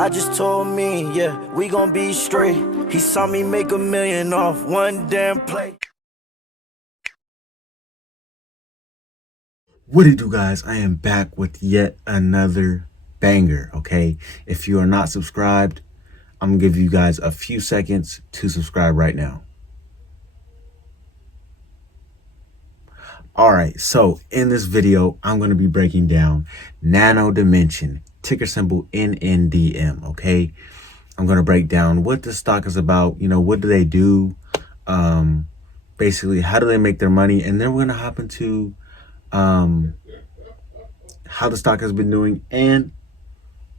I just told me, yeah, we gon' be straight. He saw me make $1 million off one damn play. What it do, guys? I am back with yet another banger, okay? If you are not subscribed, I'm gonna give you guys a few seconds to subscribe right now. All right, so in this video, I'm gonna be breaking down Nano Dimension, ticker symbol Nndm, okay? I'm gonna break down what this stock is about, what do they do? Basically, how do they make their money? And then we're gonna hop into how the stock has been doing and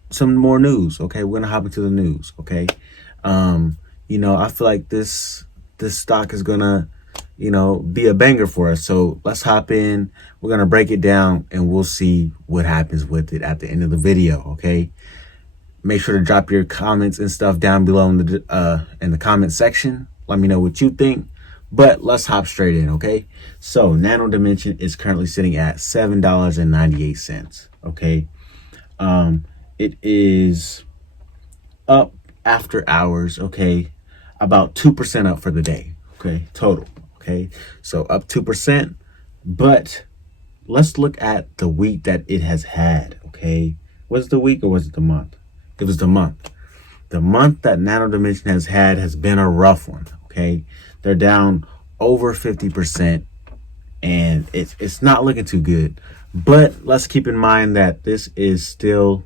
some more news. Okay, we're gonna hop into the news. Okay, I feel like this stock is gonna be a banger for us. So let's hop in. We're gonna break it down and we'll see what happens with it at the end of the video. Okay, make sure to drop your comments and stuff down below in the comment section. Let me know what you think. But let's hop straight in, okay? So Nano Dimension is currently sitting at $7.98, okay? It is up after hours, okay? About 2% up for the day, okay? Total, okay? So up 2%, but let's look at the week that it has had, okay? Was it the week or was it the month? It was the month. The month that Nano Dimension has had has been a rough one, okay? They're down over 50%, and it's not looking too good. But let's keep in mind that this is still,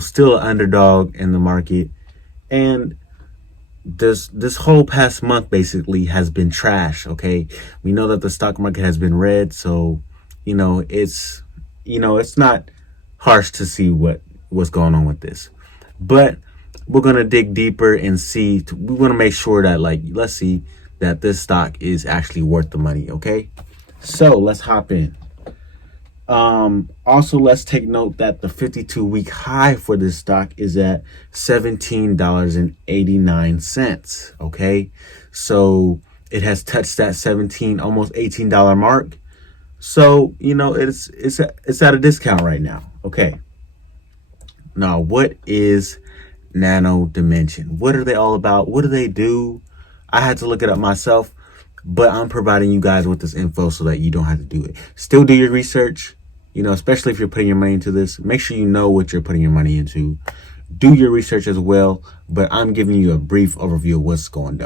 still an underdog in the market. And this whole past month basically has been trash, okay? We know that the stock market has been red, so, it's not harsh to see what's going on with this. But we're going to dig deeper and see. We want to make sure that, let's see that this stock is actually worth the money, okay? So let's hop in. Also, let's take note that the 52-week high for this stock is at $17.89, okay? So it has touched that almost $18 mark. So, it's at a discount right now, okay? Now, what is Nano Dimension? What are they all about? What do they do? I had to look it up myself, but I'm providing you guys with this info so that you don't have to do it. Still do your research, especially if you're putting your money into this. Make sure you know what you're putting your money into. Do your research as well, but I'm giving you a brief overview of what's going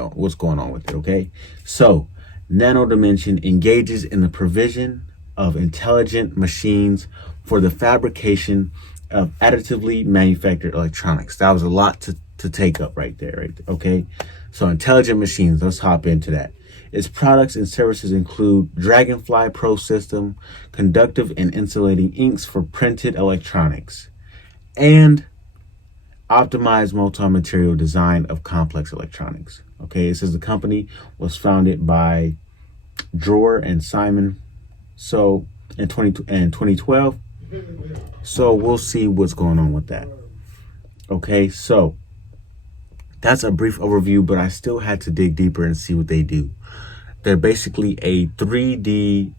on with it, okay? So, Nano Dimension engages in the provision of intelligent machines for the fabrication of additively manufactured electronics. That was a lot to take up right there, okay? So intelligent machines, let's hop into that. Its products and services include Dragonfly Pro System, conductive and insulating inks for printed electronics, and optimized multi-material design of complex electronics. Okay, it says the company was founded by Dror and Simon in 2012. So we'll see what's going on with that. Okay, so that's a brief overview, but I still had to dig deeper and see what they do. They're basically a 3D,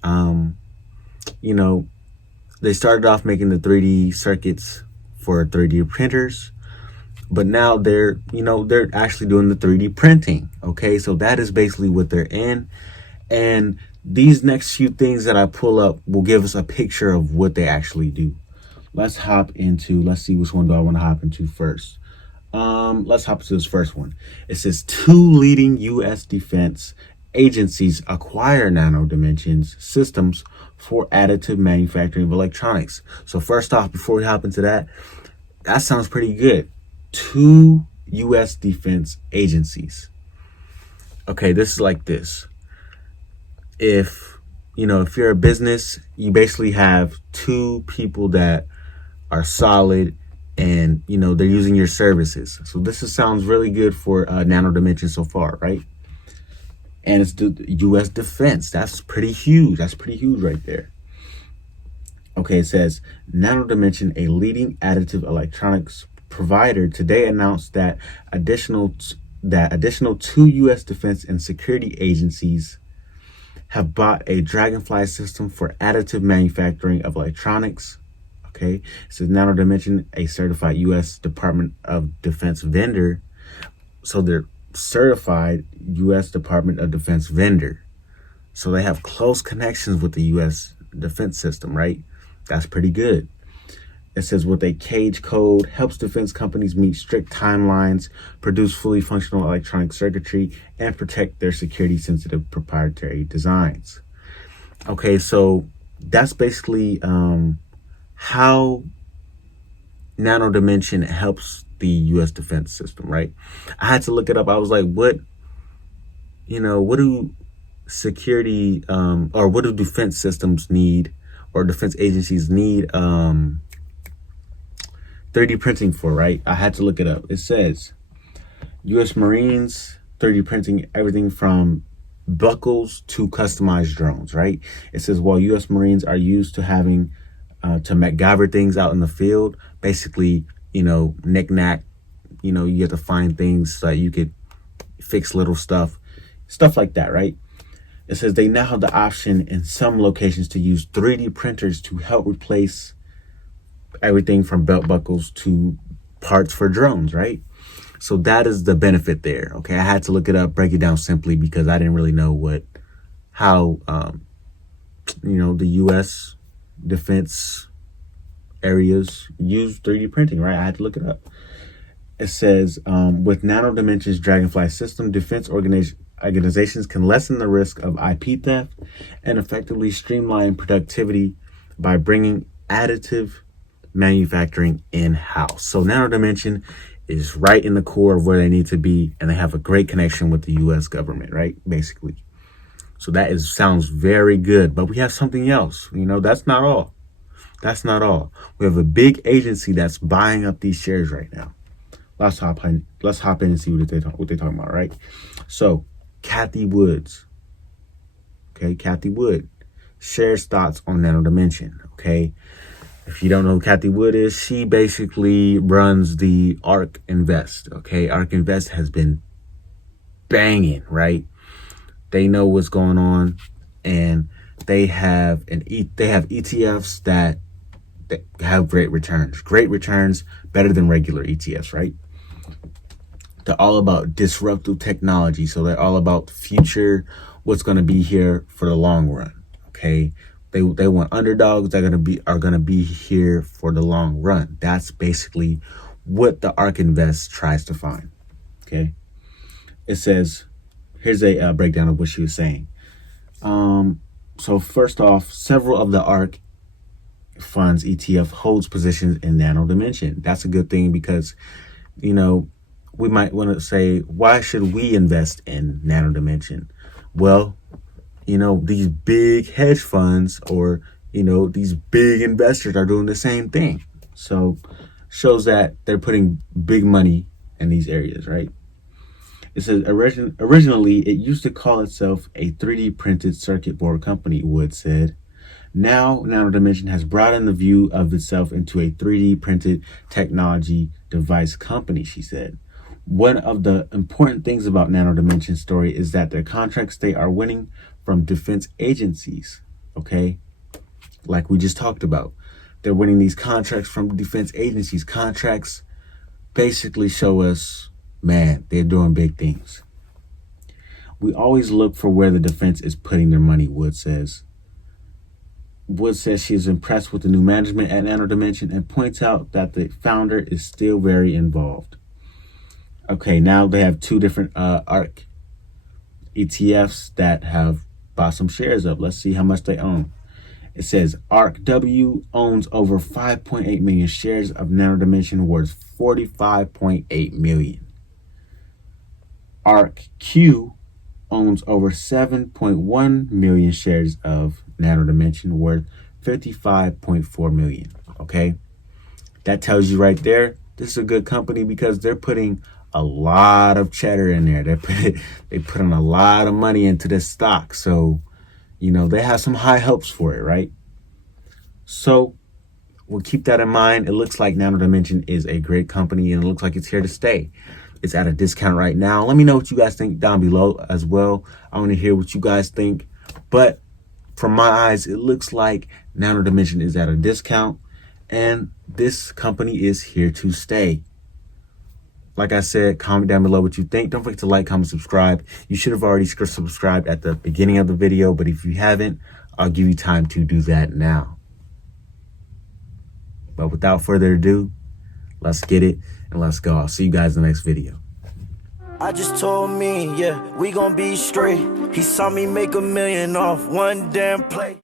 they started off making the 3D circuits for 3D printers, but now they're actually doing the 3D printing. Okay, so that is basically what they're in. And these next few things that I pull up will give us a picture of what they actually do. Let's see which one do I want to hop into first. Let's hop into this first one. It says 2 leading U.S. defense agencies acquire Nano Dimensions systems for additive manufacturing of electronics. So first off, before we hop into that sounds pretty good. 2 U.S. defense agencies. Okay, this is like this. If you're a business, you basically have 2 people that are solid and they're using your services. So this sounds really good for Nano Dimension so far, right? And it's the U.S. defense. That's pretty huge. That's pretty huge right there. Okay, it says Nano Dimension, a leading additive electronics provider, today announced that additional 2 U.S. defense and security agencies have bought a Dragonfly system for additive manufacturing of electronics. Okay, it says Nano Dimension, a certified U.S. Department of Defense vendor. So they're certified U.S. Department of Defense vendor. So they have close connections with the U.S. defense system, right? That's pretty good. It says with a cage code, helps defense companies meet strict timelines, produce fully functional electronic circuitry, and protect their security sensitive proprietary designs. Okay, so that's basically how Nano Dimension helps the U.S. defense system, right? I had to look it up. I was like, what do security or what do defense systems need, or defense agencies need 3D printing for, right? I had to look it up. It says U.S. Marines 3D printing everything from buckles to customized drones, right? It says while U.S. Marines are used to having to MacGyver things out in the field, basically, knick-knack, you have to find things so that you could fix little stuff like that, right? It says they now have the option in some locations to use 3D printers to help replace everything from belt buckles to parts for drones, right? So that is the benefit there. Okay, I had to look it up, break it down simply because I didn't really know how the U.S. defense areas use 3D printing, right? I had to look it up. It says with Nano Dimension's Dragonfly system, defense organizations can lessen the risk of IP theft and effectively streamline productivity by bringing additive manufacturing in-house. So Nano Dimension is right in the core of where they need to be, and they have a great connection with the U.S. government, right? Basically. So that sounds very good, but we have something else. That's not all. That's not all. We have a big agency that's buying up these shares right now. Let's hop in and see what they're talking about, right? So, Kathy Woods. Okay, Kathy Wood shares thoughts on Nano Dimension. Okay, if you don't know who Kathy Wood is, she basically runs the ARK Invest. Okay, ARK Invest has been banging, right? They know what's going on, and they have ETFs that have great returns, better than regular ETFs, right? They're all about disruptive technology, so they're all about future, what's going to be here for the long run. Okay, they want underdogs that are gonna be here for the long run. That's basically what the ARK Invest tries to find. Okay, it says here's a breakdown of what she was saying. So first off, several of the ARK funds ETF holds positions in Nano Dimension. That's a good thing because we might want to say, why should we invest in Nano Dimension? Well, these big hedge funds or these big investors are doing the same thing. So shows that they're putting big money in these areas, right? It says originally it used to call itself a 3D printed circuit board company, Wood said. Now, Nano Dimension has broadened the view of itself into a 3D printed technology device company, she said. One of the important things about Nano Dimension's story is that their contracts they are winning from defense agencies, okay? Like we just talked about. They're winning these contracts from defense agencies. Contracts basically show us, man, they're doing big things. We always look for where the defense is putting their money, Wood says. Wood says she is impressed with the new management at Nano Dimension and points out that the founder is still very involved. Okay, now they have two different ARK ETFs that have bought some shares up. Let's see how much they own. It says ARKW owns over 5.8 million shares of Nano Dimension worth $45.8 million. ARKQ owns over 7.1 million shares of Nano Dimension worth $55.4 million. Okay, that tells you right there, this is a good company because they're putting a lot of cheddar in there. They put in a lot of money into this stock. So, they have some high hopes for it, right? So we'll keep that in mind. It looks like Nano Dimension is a great company and it looks like it's here to stay. It's at a discount right now. Let me know what you guys think down below as well. I want to hear what you guys think. But from my eyes, it looks like Nano Dimension is at a discount and this company is here to stay. Like I said, comment down below what you think. Don't forget to like, comment, subscribe. You should have already subscribed at the beginning of the video, but if you haven't, I'll give you time to do that now. But without further ado, let's get it and let's go. I'll see you guys in the next video. I just told me, yeah, we gon' be straight. He saw me make $1 million off one damn play.